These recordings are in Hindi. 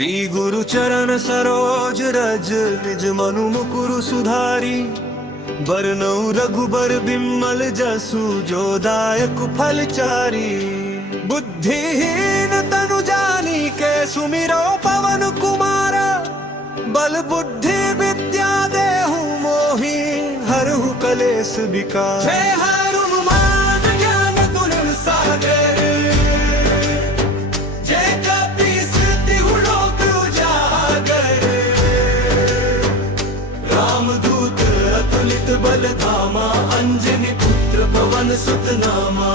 श्री गुरु चरण सरोज रज निज मनु मुकुरु सुधारी बरनौ रघुबर बिमल जसु जो दायक फल चारी। बुद्धिहीन तनु जानी के सुमिरो पवन कुमारा बल बुद्धि विद्या देहु मोहि हरहु कलेस विकार। जय हनुमान ज्ञान गुण सागर जय कपीस तिहु लोक उजागर। रामदूत अतुलित बल धामा अंजनी पुत्र पवन सुत नामा।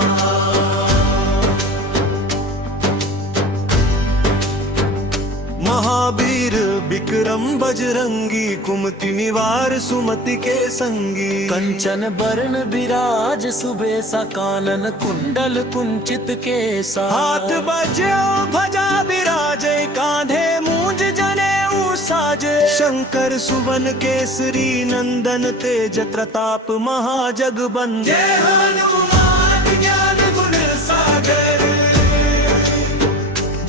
महावीर विक्रम बजरंगी कुमति निवार सुमति के संगी। कंचन बरन विराज सुबेसा कानन कुंडल कुंचित केसा। हाथ बज्यो ध्वजा विराजे कांधे मूंज जनेऊ साजे। शंकर सुवन केसरी नंदन तेज प्रताप महाजगबंदन। जय हनुमान ज्ञान गुण सागर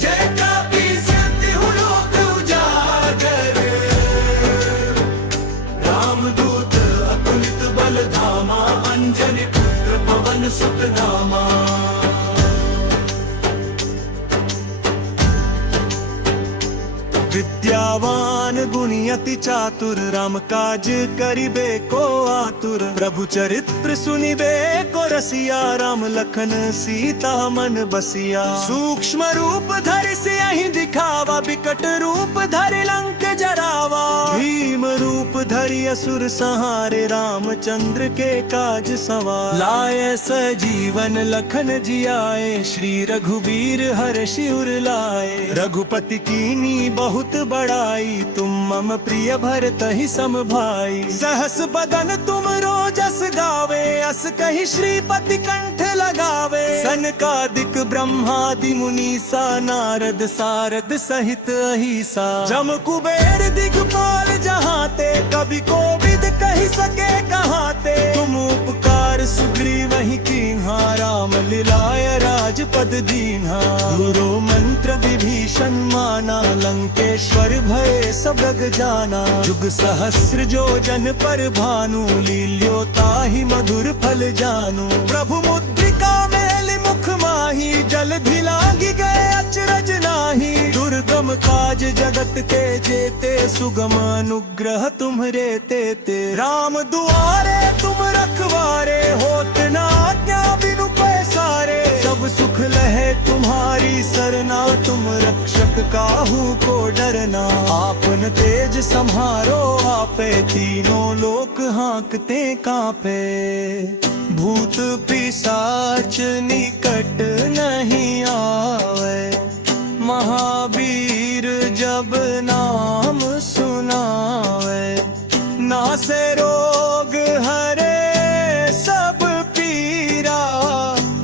जय कपीस तिहु लोक उजागर। रामदूत अतुलित बल धामा अंजनी पुत्र पवन सुत नामा। विद्यावान गुणी अति चातुर राम काज करिबे को आतुर। प्रभु चरित्र सुनिबे को रसिया राम लखन सीता मन बसिया। सूक्ष्म रूप धरि सियहि दिखावा बिकट रूप धरि लंक जरावा। भीम रूप धरि असुर संहारे रामचंद्र के काज सवार। लाए सजीवन लखन जियाए श्री रघुवीर हर्षि उर लाए। रघुपति कीनी बहुत बड़ाई तुम मम प्रिय भरतहि सम भाई। सहस बदन तुम रोजस गावे अस कहि श्रीपति कंठ लगावे। सनकादिक ब्रह्मादि मुनीसा नारद सारद सहित अहिसा। जम कुबेर दिगपाल जहाते कवि कोविद कहि सके कहाते। तुम उपकार सुग्रीवहि कीन्हा राम लिलाय राजपद दीन्हा। गुरु मंत्र विभीषण माना लंकेश्वर भय सब जग जाना। जुग सहस्र जो जन पर भानु लील्यो ताहि मधुर फल जानू। प्रभु मुद्रिका मेलि मुख माही जलधि लागी गए अचरज नाही। दुर्गम काज जगत के जेते सुगम अनुग्रह तुम्हरे तेते। राम दुआरे तुम रखवारे होत न आज्ञा बिनु पैसारे। सब सुख लहे तुम्हारी सरना तुम रक्षक काहू को डरना। आपन तेज सम्हारो आपे तीनों लोक हाँकते कांपे। भूत पिशाच निकट नहीं आवे महावीर जब नाम सुनावे। नासे रोग हरे सब पीरा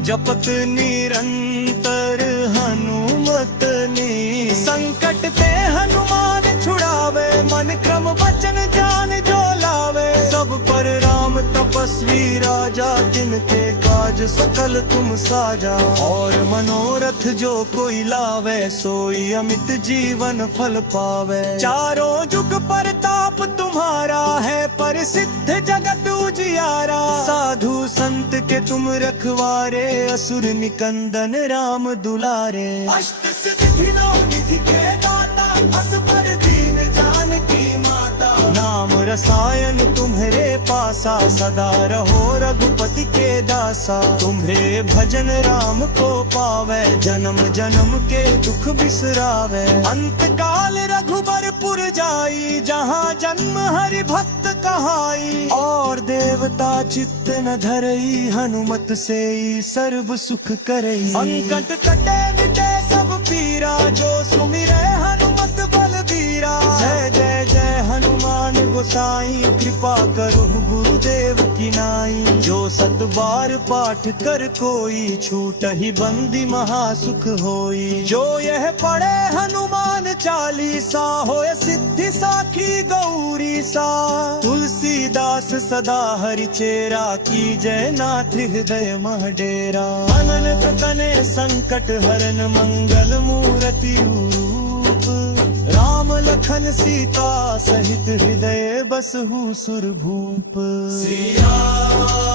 जपत निरंतर हनुमत नी। संकट ते हनुमान छुड़ावे मन क्रम वचन जान जो लावे। सब पर राम तपस्वी राजा तिनके काज सकल तुम साजा। और मनोरथ जो कोई लावे सोई अमित जीवन फल पावे। चारों जुग परताप तुम्हारा है प्रसिद्ध जगत उजियारा। साधु संत के तुम रखवारे असुर निकंदन राम दुलारे। अष्ट सिद्धि नौ निधि के दाता असबर दीन जानकी माता। नाम रसायन तुम्हारे पासा सदा रहो रघुपति के दासा। तुम्हारे भजन राम को पावे जन्म जन्म के दुख बिसरावे। अंत काल रघुबरपुर जाई जहाँ जन्म हरि भक्त कहाई। और देवता चित्त न धरई हनुमत से सर्व सुख करई। संकट कटे मिटे सब पीरा जो सुमिरे हनुमत बलबीरा। जय जय जय हनुमान गोसाई कृपा करो गुरुदेव की नाई। जो सत बार पाठ कर कोई छूटहि बंदी महासुख होई। जो यह पढ़े हनुमान चालीसा होय सिद्धि साखी गौरी सा। तुलसीदास सदा हरि चेरा की जय नाथ हृदय मह डेरा। अनंत तने संकट हरन मंगल मूर्ति रूप राम लखन सीता सहित हृदय बसहु सुरभूप सियावर